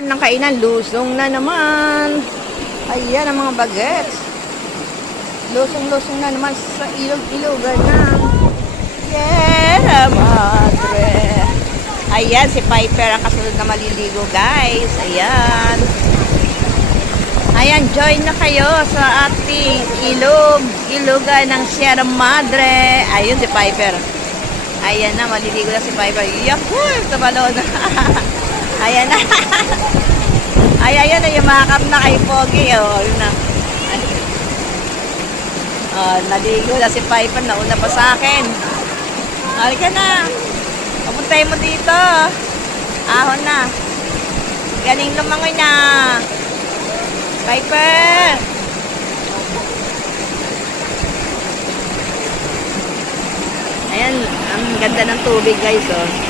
Ng kainan, lusong na naman. Ayan ang mga bagets. Lusong-lusong na naman sa ilog-ilogan na. Yeah, madre. Ayan, si Piper ang kasunod na maliligo, guys. Ayan. Ayan, join na kayo sa ating ilogan ng Sierra Madre. Ayun si Piper. Ayan na, maliligo na si Piper. Yahoo! Sa balon. Ayan na. Ayan na, yumakap na kay Pogi. Oh, yun na. Oh, naligo na si Piper. Nauna pa sa akin. Halika na. Papuntay mo dito. Ahon na. Galing lumangoy na. Piper! Ayan, ang ganda ng tubig, guys, oh.